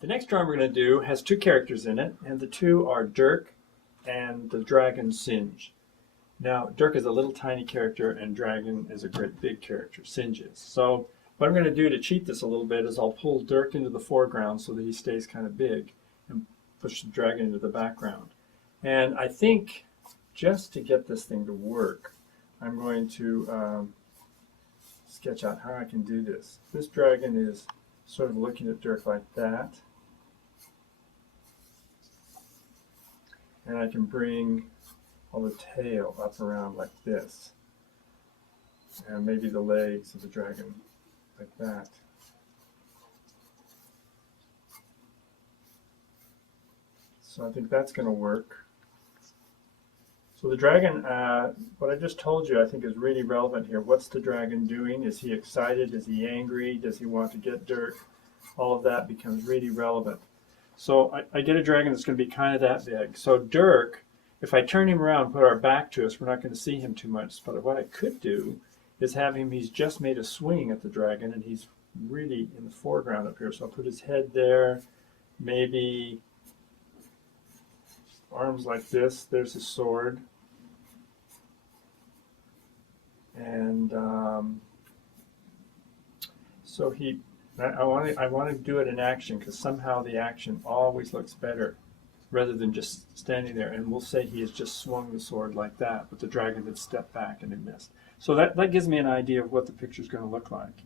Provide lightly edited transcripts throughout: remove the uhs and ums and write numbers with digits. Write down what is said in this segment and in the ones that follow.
The next drawing we're going to do has two characters in it, and the two are Dirk and the dragon Singe. Now, Dirk is a little tiny character, and Dragon is a great big character, Singe is. So what I'm going to do to cheat this a little bit is I'll pull Dirk into the foreground so that he stays kind of big, and push the dragon into the background. And I think just to get this thing to work, I'm going to sketch out how I can do this. This dragon is sort of looking at Dirk like that. And I can bring all the tail up around like this. And maybe the legs of the dragon like that. So I think that's going to work. So the dragon, what I just told you, I think is really relevant here. What's the dragon doing? Is he excited? Is he angry? Does he want to get Dirk? All of that becomes really relevant. So I get a dragon that's going to be kind of that big. So Dirk, if I turn him around and put our back to us, we're not going to see him too much. But what I could do is have him, he's just made a swing at the dragon, and he's really in the foreground up here. So I'll put his head there, maybe arms like this. There's his sword. And so I want to do it in action, because somehow the action always looks better rather than just standing there. And we'll say he has just swung the sword like that, but the dragon had stepped back and it missed. So that gives me an idea of what the picture is going to look like.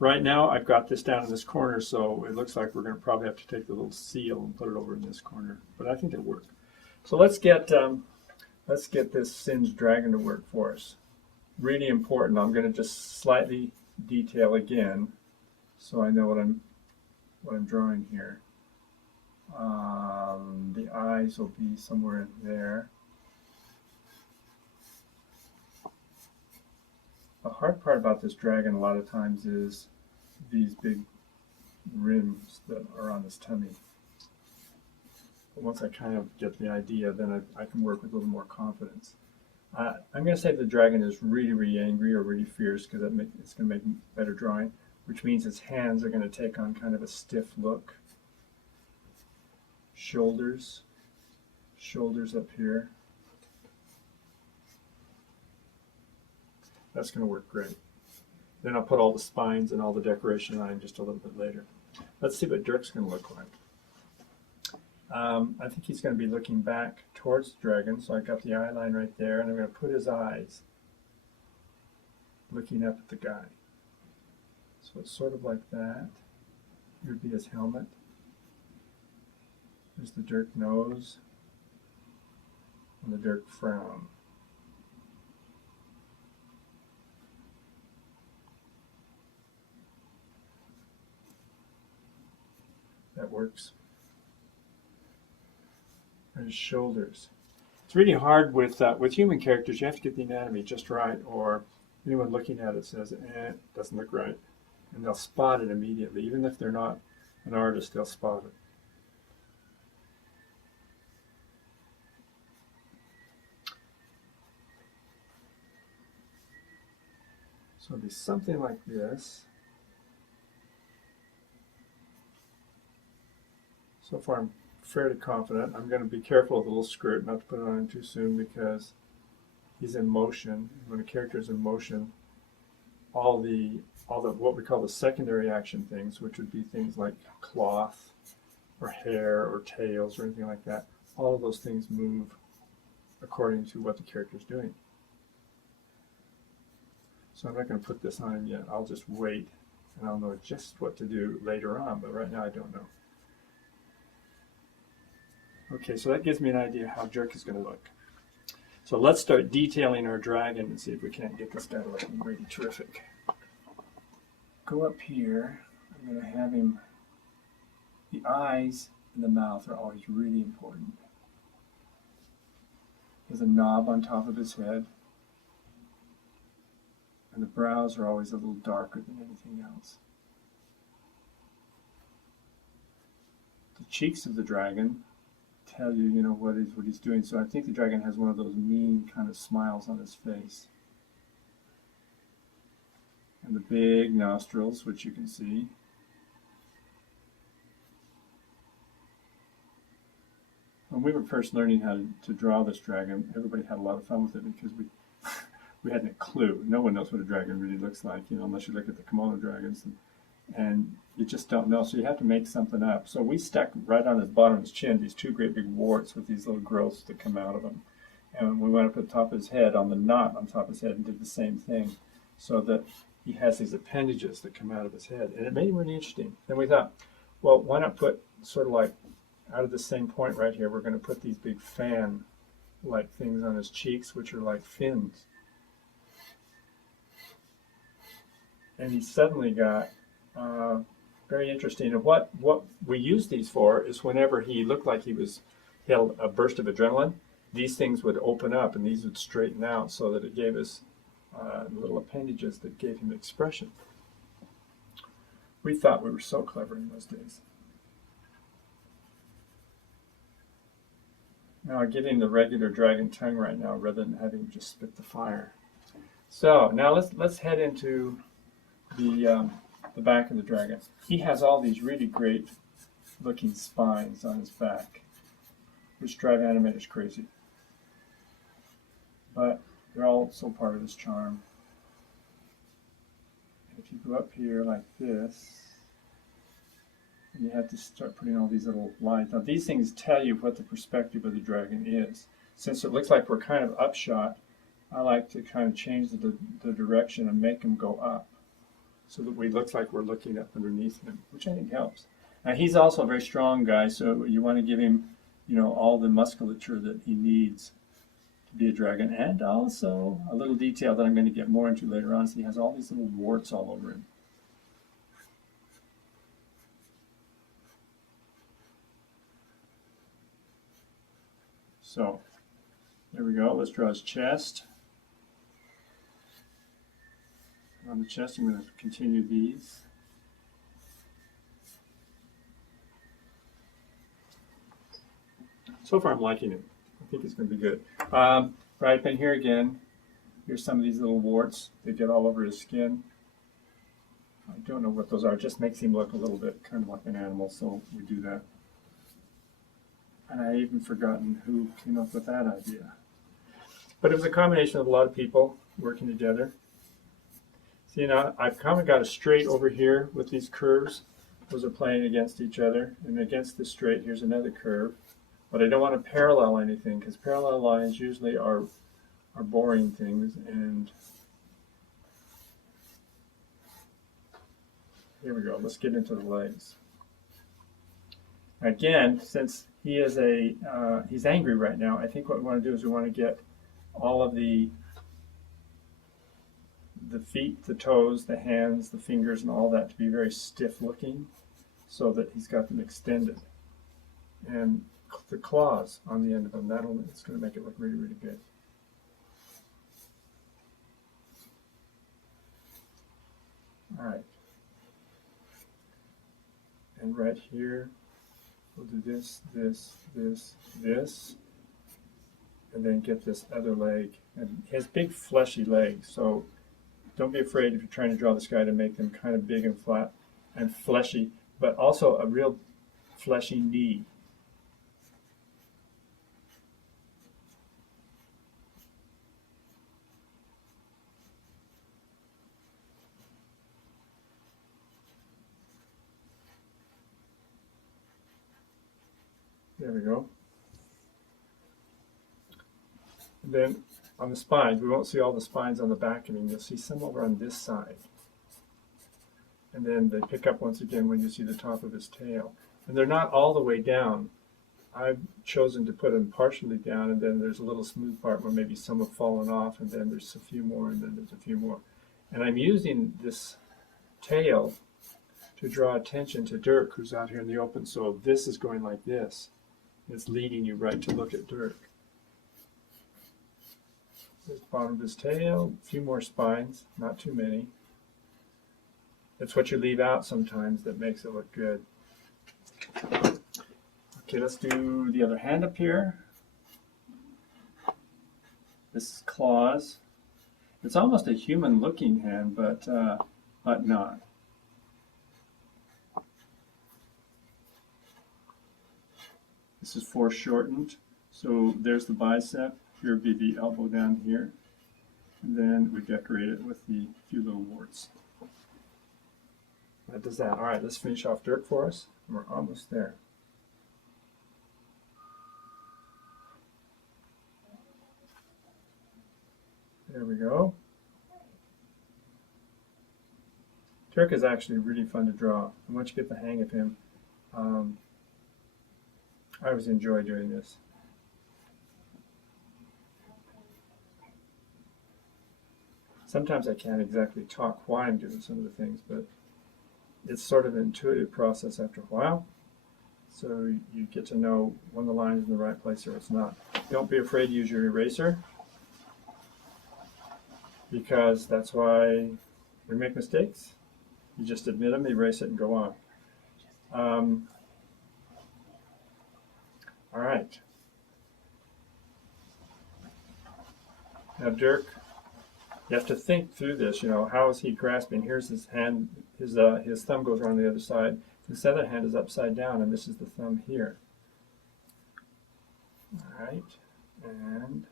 Right now I've got this down in this corner, so it looks like we're going to probably have to take the little seal and put it over in this corner, but I think it'll work. So let's get this Singe dragon to work for us. Really important. I'm going to just slightly detail again, so I know what I'm drawing here. The eyes will be somewhere in there. The hard part about this dragon a lot of times is these big rims that are on his tummy. But once I kind of get the idea, then I can work with a little more confidence. I'm going to say the dragon is really, really angry or really fierce, because it's going to make better drawing, which means his hands are going to take on kind of a stiff look. Shoulders up here. That's going to work great. Then I'll put all the spines and all the decoration on just a little bit later. Let's see what Dirk's going to look like. I think he's going to be looking back towards the dragon, so I've got the eye line right there, and I'm going to put his eyes looking up at the guy. So it's sort of like that. Here would be his helmet. There's the Dirk nose and the Dirk frown. That works. And his shoulders. It's really hard with human characters. You have to get the anatomy just right, or anyone looking at it says, it doesn't look right. And they'll spot it immediately. Even if they're not an artist, they'll spot it. So it'll be something like this. So far I'm fairly confident. I'm going to be careful of the little skirt, not to put it on too soon, because he's in motion. When a character is in motion, all the what we call the secondary action things, which would be things like cloth or hair or tails or anything like that, all of those things move according to what the character is doing. So I'm not going to put this on him yet. I'll just wait, and I'll know just what to do later on, but right now I don't know. Okay, so that gives me an idea how Dirk is going to look. So let's start detailing our dragon and see if we can't get this guy looking really terrific. Go up here. I'm going to have him, the eyes and the mouth are always really important. There's a knob on top of his head, and the brows are always a little darker than anything else. The cheeks of the dragon tell you, what he's doing. So I think the dragon has one of those mean kind of smiles on his face. And the big nostrils, which you can see. When we were first learning how to draw this dragon, everybody had a lot of fun with it because we had no clue. No one knows what a dragon really looks like, you know, unless you look at the kimono dragons, and you just don't know. So you have to make something up. So we stuck right on the bottom of his chin these two great big warts with these little growths that come out of them. And we went up at the top of his head on the knot on top of his head and did the same thing, so that he has these appendages that come out of his head. And it made him really interesting. Then we thought, well, why not put sort of like out of the same point right here, we're going to put these big fan-like things on his cheeks, which are like fins. And he suddenly got very interesting. And what we use these for is whenever he looked like he had a burst of adrenaline, these things would open up and these would straighten out so that it gave us little appendages that gave him expression. We thought we were so clever in those days. Now I'm getting the regular dragon tongue right now rather than having just spit the fire. So now let's head into the back of the dragon. He has all these really great looking spines on his back, which drive animators crazy. But they're also part of his charm. And if you go up here like this, you have to start putting all these little lines. Now these things tell you what the perspective of the dragon is. Since it looks like we're kind of upshot, I like to kind of change the direction and make them go up, so that we look like we're looking up underneath him, which I think helps. Now he's also a very strong guy, so you want to give him, you know, all the musculature that he needs to be a dragon, and also a little detail that I'm going to get more into later on. So he has all these little warts all over him. So there we go. Let's draw his chest. On the chest, I'm going to continue these. So far, I'm liking it. I think it's going to be good. Right in here again, here's some of these little warts. They get all over his skin. I don't know what those are. It just makes him look a little bit kind of like an animal, so we do that. And I even forgotten who came up with that idea. But it was a combination of a lot of people working together. See, now I've kind of got a straight over here with these curves. Those are playing against each other. And against this straight, here's another curve. But I don't want to parallel anything, because parallel lines usually are boring things. And here we go. Let's get into the legs. Again, since he is he's angry right now, I think what we want to do is we want to get all of the feet, the toes, the hands, the fingers, and all that to be very stiff looking, so that he's got them extended. And the claws on the end of them, it's going to make it look really, really good. All right. And right here, we'll do this, this, this, this, and then get this other leg. And he has big fleshy legs, so don't be afraid if you're trying to draw this guy to make them kind of big and flat and fleshy, but also a real fleshy knee. There we go. And then on the spines, we won't see all the spines on the back of him. You'll see some over on this side. And then they pick up once again when you see the top of his tail. And they're not all the way down. I've chosen to put them partially down, and then there's a little smooth part where maybe some have fallen off, and then there's a few more, and then there's a few more. And I'm using this tail to draw attention to Dirk, who's out here in the open. So this is going like this. It's leading you right to look at Dirk. There's the bottom of his tail, a few more spines, not too many. It's what you leave out sometimes that makes it look good. Okay, let's do the other hand up here. This is claws. It's almost a human-looking hand, but not. This is foreshortened. So there's the bicep. Here would be the elbow down here. And then we decorate it with the few little warts. That does that. All right, let's finish off Dirk for us. We're almost there. There we go. Dirk is actually really fun to draw. And once you get the hang of him, I always enjoy doing this. Sometimes I can't exactly talk why I'm doing some of the things, but it's sort of an intuitive process after a while. So you get to know when the line is in the right place or it's not. Don't be afraid to use your eraser, because that's why we make mistakes. You just admit them, erase it, and go on. All right. Now Dirk, you have to think through this. You know, how is he grasping? Here's his hand. His thumb goes around the other side. This other hand is upside down, and this is the thumb here. All right, and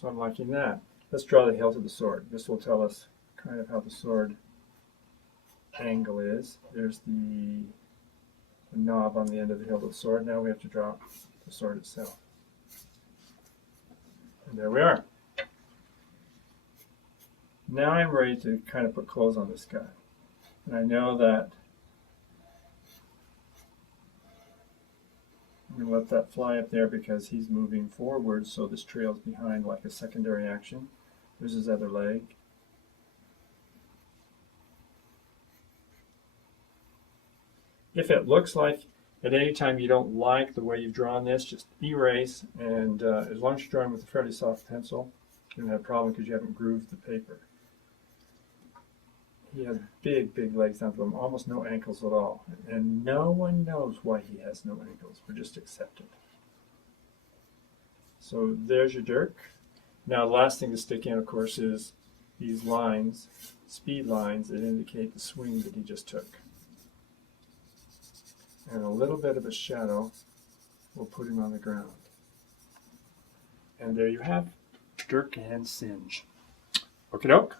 so I'm liking that. Let's draw the hilt of the sword. This will tell us kind of how the sword angle is. There's the knob on the end of the hilt of the sword. Now we have to draw the sword itself. And there we are. Now I'm ready to kind of put clothes on this guy. And I know that I'm going to let that fly up there because he's moving forward, so this trails behind like a secondary action. There's his other leg. If it looks like at any time you don't like the way you've drawn this, just erase, and as long as you're drawing with a fairly soft pencil, you don't have a problem because you haven't grooved the paper. He has big, big legs down to him, almost no ankles at all. And no one knows why he has no ankles. We just accept it. So there's your Dirk. Now the last thing to stick in, of course, is these lines, speed lines that indicate the swing that he just took. And a little bit of a shadow will put him on the ground. And there you have Dirk and Singe. Okie doke.